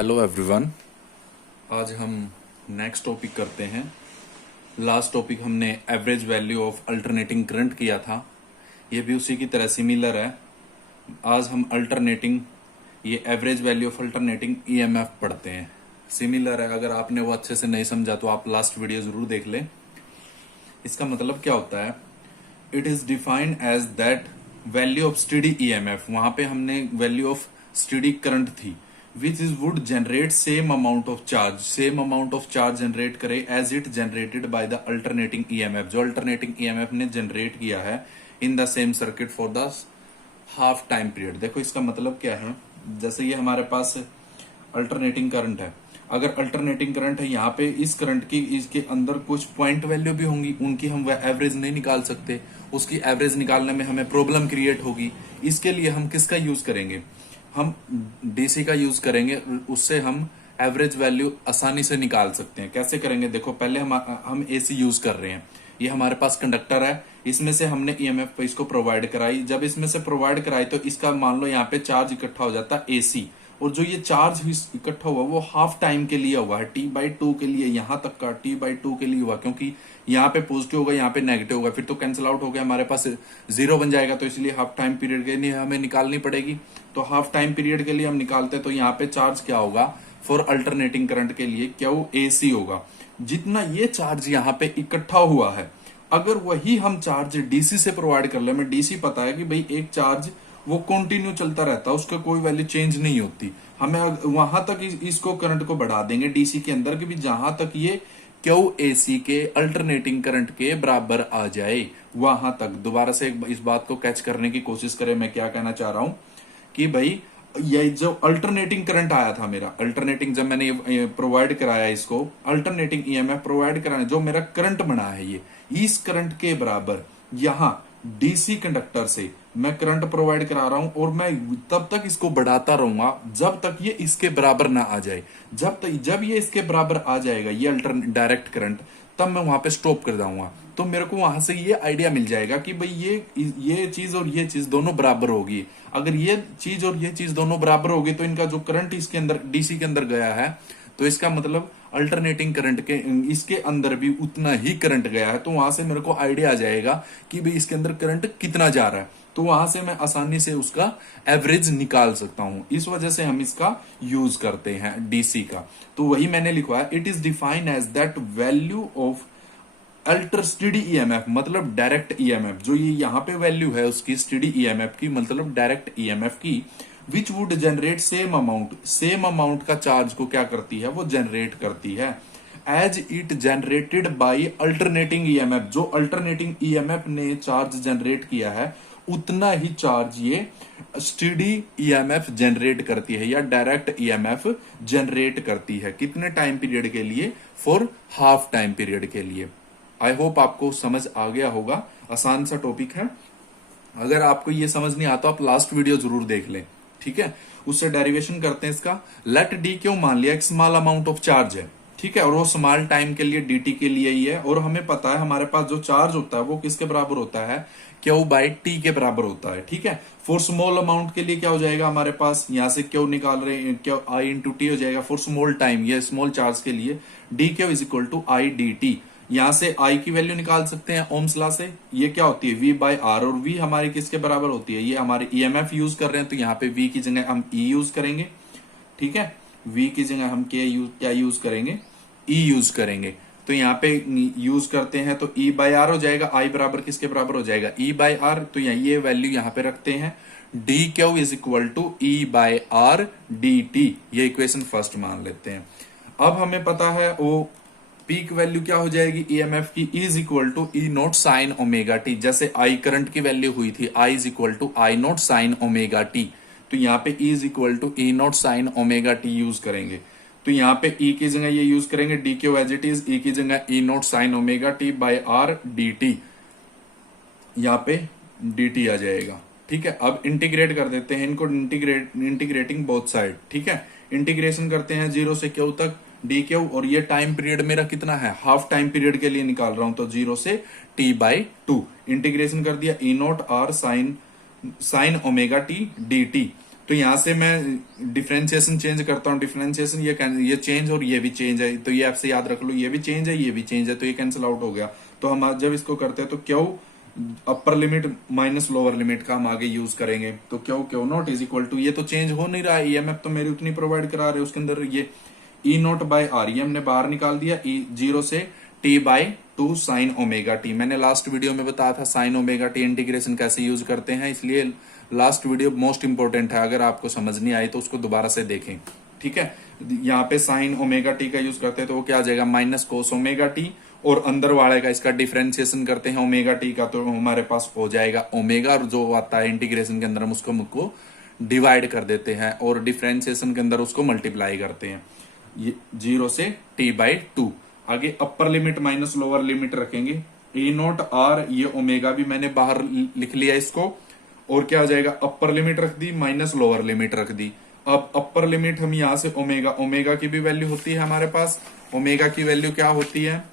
Hello everyone. आज हम next topic करते हैं। लास्ट टॉपिक हमने average value of alternating current किया था। ये भी उसी की तरह सिमिलर है। आज हम अल्टरनेटिंग ये average value of alternating EMF पढ़ते हैं। सिमिलर है, अगर आपने वो अच्छे से नहीं समझा तो आप लास्ट वीडियो जरूर देख लें। इसका मतलब क्या होता है? It is defined as that value of steady EMF. वहां पे हमने वैल्यू ऑफ स्टेडी करंट थी which is would generate same amount of charge generate करे as it generated by the alternating EMF, जो alternating EMF ने generate किया है in the same circuit for the half time period। देखो इसका मतलब क्या है, जैसे ये हमारे पास अल्टरनेटिंग करंट है। अगर अल्टरनेटिंग करंट है, यहाँ पे इस करंट की इसके अंदर कुछ पॉइंट वैल्यू भी होंगी, उनकी हम एवरेज नहीं निकाल सकते। उसकी एवरेज निकालने में हमें प्रॉब्लम क्रिएट होगी। इसके लिए हम किसका यूज करेंगे? हम डीसी का यूज करेंगे। उससे हम एवरेज वैल्यू आसानी से निकाल सकते हैं। कैसे करेंगे? देखो, पहले हम एसी यूज कर रहे हैं। ये हमारे पास कंडक्टर है, इसमें से हमने ईएमएफ इसको प्रोवाइड कराई। जब इसमें से प्रोवाइड कराई तो इसका मान लो यहाँ पे चार्ज इकट्ठा हो जाता है एसी, और जो ये चार्ज इकट्ठा हुआ वो हाफ टाइम के लिए हुआ है, T/2 के लिए। यहां तक का T/2 के लिए हुआ, क्योंकि यहाँ पे पॉजिटिव होगा, यहाँ पे नेगेटिव होगा, फिर तो कैंसिल आउट हो गया, हमारे पास जीरो बन जाएगा। तो इसलिए हाफ टाइम पीरियड के लिए हमें निकालनी पड़ेगी। तो हाफ टाइम पीरियड के लिए हम निकालते हैं, तो यहाँ पे चार्ज क्या होगा फॉर अल्टरनेटिंग करंट के लिए? क्या वो एसी होगा। जितना ये चार्ज यहाँ पे इकट्ठा हुआ है, अगर वही हम चार्ज डीसी से प्रोवाइड कर ले, हमें डीसी पता है कि भाई एक चार्ज वो कंटिन्यू चलता रहता है, उसका कोई वैल्यू चेंज नहीं होती। हमें वहां तक इसको करंट को बढ़ा देंगे डीसी के अंदर कि भी जहां तक ये क्यू एसी के अल्टरनेटिंग करंट के बराबर आ जाए, वहां तक। दोबारा से इस बात को कैच करने की कोशिश करें। मैं क्या कहना चाह रहा हूं कि भाई ये जो अल्टरनेटिंग करंट आया था मेरा, अल्टरनेटिंग जब मैंने प्रोवाइड कराया इसको, अल्टरनेटिंग ईएमएफ प्रोवाइड कराने जो मेरा करंट बना है, ये इस करंट के बराबर यहां डीसी कंडक्टर से मैं करंट प्रोवाइड करा रहा हूं, और मैं तब तक इसको बढ़ाता रहूंगा जब तक ये इसके बराबर ना आ जाए। जब ये इसके बराबर आ जाएगा ये डायरेक्ट करंट, तब मैं वहां पे स्टॉप कर जाऊंगा। तो मेरे को वहां से ये आइडिया मिल जाएगा कि भाई ये चीज और ये चीज दोनों बराबर होगी। अगर ये चीज और ये चीज दोनों बराबर होगी तो इनका जो करंट इसके अंदर डीसी के अंदर गया है, तो इसका मतलब अल्टरनेटिंग करंट के इसके अंदर भी उतना ही करंट गया है। तो वहां से मेरे को आइडिया आ जाएगा कि भाई इसके अंदर करंट कितना जा रहा है। तो वहां से मैं आसानी से उसका एवरेज निकाल सकता हूं। इस वजह से हम इसका यूज करते हैं डीसी का। तो वही मैंने लिखवाया, it is defined as that value of alter steady EMF, मतलब डायरेक्ट ईएमएफ। जो ये यहाँ पे वैल्यू है उसकी स्टेडी ईएमएफ की, मतलब डायरेक्ट ईएमएफ की, which would generate same amount का चार्ज को क्या करती है? वो जनरेट करती है as it generated by alternating EMF. जो अल्टरनेटिंग ईएमएफ ने चार्ज जनरेट किया है, उतना ही चार्ज ये स्टेडी ईएमएफ जनरेट करती है, या डायरेक्ट ईएमएफ जनरेट करती है। कितने टाइम पीरियड के लिए? फॉर हाफ टाइम पीरियड के लिए। आई होप आपको समझ आ गया होगा। आसान सा टॉपिक है। अगर आपको ये समझ नहीं आता, आप लास्ट वीडियो जरूर देख लें, ठीक है। उससे डेरिवेशन करते हैं इसका। लेट डी क्यों मान लिया एक स्मॉल अमाउंट ऑफ चार्ज है, ठीक है, और वो स्मॉल टाइम के लिए डीटी के लिए ही है। और हमें पता है हमारे पास जो चार्ज होता है वो किसके बराबर होता है? क्यू बाई टी के बराबर होता है, ठीक है। फॉर स्मॉल अमाउंट के लिए क्या हो जाएगा हमारे पास? यहां से क्यू निकाल रहे हैं, क्यू आई इंटू टी हो जाएगा। फॉर स्मॉल टाइम, ये स्मॉल चार्ज के लिए D Q is equal to I D T. यहां से आई की वैल्यू निकाल सकते हैं ओम्स लॉ से। ये क्या होती है? V by R. और वी हमारी किसके बराबर होती है? ये हमारे ईएमएफ यूज कर रहे हैं, तो यहाँ पे वी की जगह हम ई यूज करेंगे, ठीक है। वी की जगह हम क्या यूज करेंगे? ई यूज करेंगे। तो यहाँ पे यूज करते हैं तो ई बाई आर हो जाएगा। आई बराबर किसके बराबर हो जाएगा? E by R. तो ये वैल्यू यहाँ पे रखते हैं। D Q is equal to E by R D T. ये इक्वेशन फर्स्ट मान लेते हैं। अब हमें पता है वो पीक वैल्यू क्या हो जाएगी ईएमएफ की? Is equal to E naught sine omega t. जैसे आई करंट की वैल्यू हुई थी, I is equal to I naught sine omega t. तो यहाँ पे is equal to E naught sine omega t use करेंगे। तो यहाँ पे ई की जगह ये यूज करेंगे D Q as it is, E की जगह E naught sine omega t by R D T. यहाँ पे डी टी आ जाएगा, ठीक है। अब इंटीग्रेट कर देते हैं इनको, इंटीग्रेटिंग बोथ साइड, ठीक है। इंटीग्रेशन करते हैं 0 से क्यू तक डी क्यू, और ये टाइम पीरियड मेरा कितना है? हाफ टाइम पीरियड के लिए निकाल रहा हूं, तो 0 से T/2 इंटीग्रेशन कर दिया। E naught R sine omega t D T. तो यहाँ से मैं डिफरेंशिएशन चेंज करता हूँ, डिफरेंशिएशन ये चेंज और ये भी चेंज है, तो ये आपसे याद रख लो, ये भी चेंज है ये भी चेंज है, तो ये कैंसिल आउट हो गया। तो हम आज जब इसको करते हैं तो क्यों upper limit minus lower limit का हम आगे यूज करेंगे। तो क्यों नॉट इज इक्वल टू, ये तो चेंज हो नहीं रहा है, ईएमएफ तो मेरी उतनी प्रोवाइड करा रहे, उसके अंदर ये ई नॉट बाय आर, ये हमने बाहर निकाल दिया, ई 0 से T by 2 sine omega T. मैंने लास्ट वीडियो में बताया था साइन ओमेगा टी इंटीग्रेशन कैसे यूज करते हैं, इसलिए लास्ट वीडियो मोस्ट इंपोर्टेंट है, अगर आपको समझ नहीं आई तो उसको दोबारा से देखें। ठीक है, यहाँ पे साइन ओमेगा टी का यूज करते हैं तो वो क्या आ जाएगा माइनस कोस ओमेगा टी, और अंदर वाले का इसका डिफरेंशिएशन करते हैं ओमेगा टी का, तो हमारे पास हो जाएगा ओमेगा, और जो आता है इंटीग्रेशन के अंदर हम उसको मुझको डिवाइड कर देते हैं और डिफरेंशिएशन के अंदर उसको मल्टीप्लाई करते हैं, ये 0 से टी बाई 2। आगे upper limit minus lower limit रखेंगे, ए नोट आर, ये ओमेगा भी मैंने बाहर लिख लिया इसको, और क्या आ जाएगा अपर लिमिट रख दी माइनस लोअर लिमिट रख दी। अब अपर लिमिट हम यहां से ओमेगा, ओमेगा की भी वैल्यू होती है हमारे पास, ओमेगा की वैल्यू क्या होती है,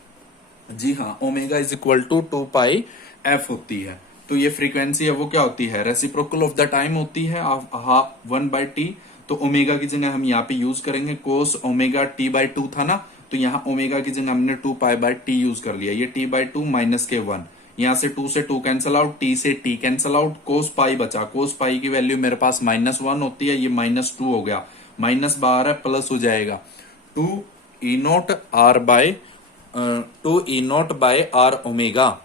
जी हाँ, omega is equal to 2 pi F होती है। तो ये फ्रीक्वेंसी है वो क्या होती है, रेसिप्रोकल ऑफ द टाइम होती है, हाफ 1 बाई टी। तो ओमेगा की जगह हम यहाँ पे यूज करेंगे कोस ओमेगा टी बाई 2 था ना, तो यहाँ ओमेगा की जगह हमने 2 पाई बाई टी यूज कर लिया, ये टी बाई 2 माइनस के 1, यहाँ से 2 से 2 कैंसल आउट, टी से टी कैंसल आउट, कोस पाई बचा, कोस पाई की वैल्यू मेरे पास -1 होती है, ये -2 हो गया, माइनस बाहर है प्लस हो जाएगा 2 E naught R by 2 E naught by R omega.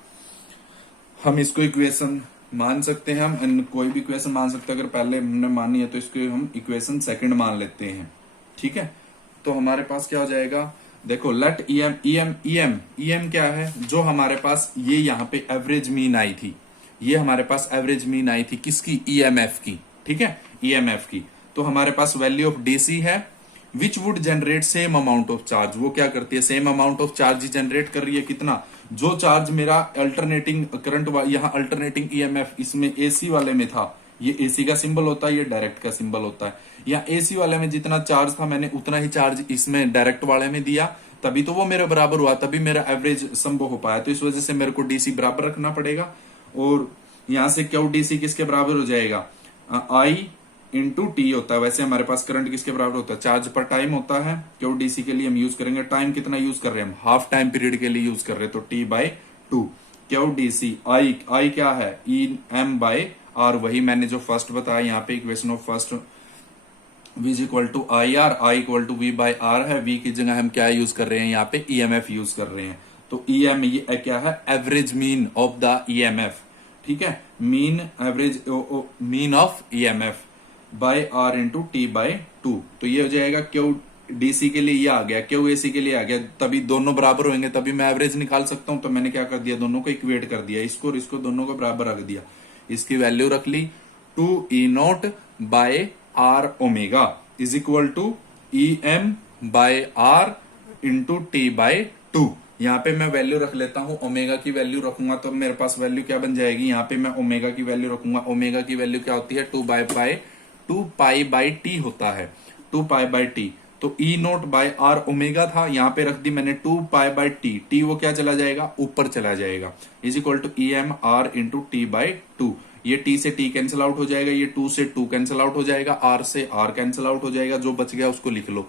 हम इसको इक्वेशन मान सकते हैं, हम कोई भी इक्वेशन मान सकते हैं, अगर पहले हमने मानी है तो इसको हम इक्वेशन सेकंड मान लेते हैं। ठीक है, तो हमारे पास क्या हो जाएगा, देखो लेट ईएम क्या है, जो हमारे पास ये यहाँ पे एवरेज मीन आई थी, ये हमारे पास एवरेज मीन आई थी किसकी, ईएमएफ की। ठीक है, ईएमएफ की, तो हमारे पास वैल्यू ऑफ डीसी है विच would generate same amount of charge, वो क्या करती है same amount of charge generate कर रही है, कितना, जो चार्ज मेरा अल्टरनेटिंग करंट, यहाँ अल्टरनेटिंग ईएमएफ इसमें एसी वाले में था, ये एसी का सिंबल होता है, ये डायरेक्ट का सिंबल होता है, या एसी वाले में जितना चार्ज था मैंने उतना ही चार्ज इसमें डायरेक्ट वाले में दिया, तभी तो वो मेरे बराबर हुआ, तभी मेरा एवरेज संभव हो पाया। तो इस वजह से मेरे को डीसी बराबर रखना पड़ेगा, और यहां से क्यू डीसी किसके बराबर हो जाएगा, आई इंटू टी होता है, वैसे हमारे पास करंट किसके बराबर होता है, चार्ज पर टाइम होता है, क्यू डीसी के लिए हम यूज करेंगे, टाइम कितना यूज कर रहे हैं हम, हाफ टाइम पीरियड के लिए यूज कर रहे हैं, तो टी बाई 2, क्यू डीसी आई क्या है, ई एम बाई आर, वही मैंने जो फर्स्ट बताया यहाँ पे equation of first, v is equal to I R, I equal to V by R है, v की जगह हम क्या यूज कर रहे हैं यहाँ पे ईएमएफ यूज कर रहे हैं, तो ईएम ये क्या है, average mean of the EMF. ठीक है, mean average mean of EMF by R into T by 2, तो ये हो जाएगा क्यू डीसी के लिए ये आ गया, क्यू एसी के लिए आ गया, तभी दोनों बराबर होंगे तभी मैं एवरेज निकाल सकता हूं। तो मैंने क्या कर दिया, दोनों को इक्वेट कर दिया, इसको और इसको दोनों को बराबर रख दिया, इसकी वैल्यू रख ली 2 E naught by R omega is equal to E M by R into T by 2। यहाँ पे मैं वैल्यू रख लेता हूं, ओमेगा की वैल्यू रखूंगा तो मेरे पास वैल्यू क्या बन जाएगी, यहाँ पे मैं ओमेगा की वैल्यू रखूंगा, ओमेगा की वैल्यू क्या होती है 2 पाई बाई टी होता है, 2 पाई बाई टी, तो ई नोट बाय आर ओमेगा था, यहाँ पे रख दी मैंने 2 पाई बाई टी, टी वो क्या चला जाएगा ऊपर चला जाएगा, is equal to E M R into T by 2, ये टी से टी कैंसिल आउट हो जाएगा, ये 2 से 2 कैंसिल आउट हो जाएगा, आर से आर कैंसिल आउट हो जाएगा, जो बच गया उसको लिख लो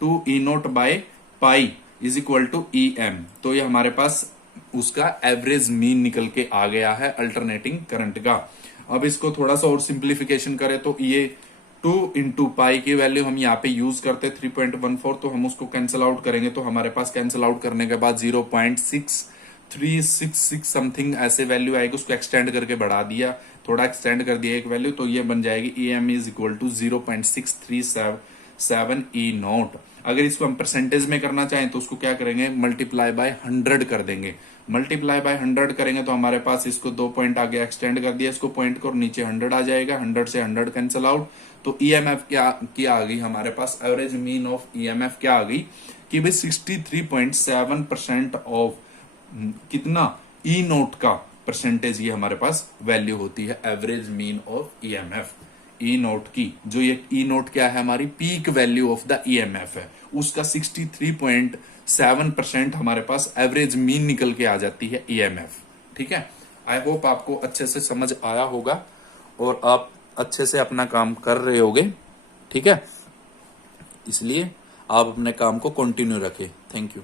2 E naught by pi is equal to E M. तो ये हमारे पास उसका एवरेज मीन निकल के आ गया है अल्टरनेटिंग करंट का। अब इसको थोड़ा सा और सिंप्लीफिकेशन करें तो ये 2 इंटू पाई की वैल्यू हम यहाँ पे यूज करते 3.14, तो हम उसको कैंसिल आउट करेंगे तो हमारे पास कैंसिल आउट करने के बाद 0.6366 समथिंग ऐसे वैल्यू आएगी, उसको एक्सटेंड करके बढ़ा दिया, थोड़ा एक्सटेंड कर दिया एक वैल्यू, तो ये बन जाएगी E M is equal to 0.637 E naught. अगर इसको हम परसेंटेज में करना चाहें तो उसको क्या करेंगे, मल्टीप्लाई बाय 100 कर देंगे, मल्टीप्लाई बाय 100 करेंगे तो हमारे पास इसको 2 पॉइंट आगे एक्सटेंड कर दिया, इसको पॉइंट को नीचे 100 आ जाएगा, 100 से 100 कैंसिल आउट, तो ईएमएफ क्या आ गई हमारे पास, एवरेज मीन ऑफ ईएमएफ क्या आ गई कि भाई 63.7% ऑफ कितना ई नोट का परसेंटेज, ये हमारे पास वैल्यू होती है average mean of EMF E note की। जो ये ई नोट क्या है, हमारी peak value of the EMF है, उसका 63.7% हमारे पास एवरेज मीन निकल के आ जाती है ईएमएफ। ठीक है, आई होप आपको अच्छे से समझ आया होगा और आप अच्छे से अपना काम कर रहे होगे, ठीक है। इसलिए आप अपने काम को कंटिन्यू रखें। Thank you.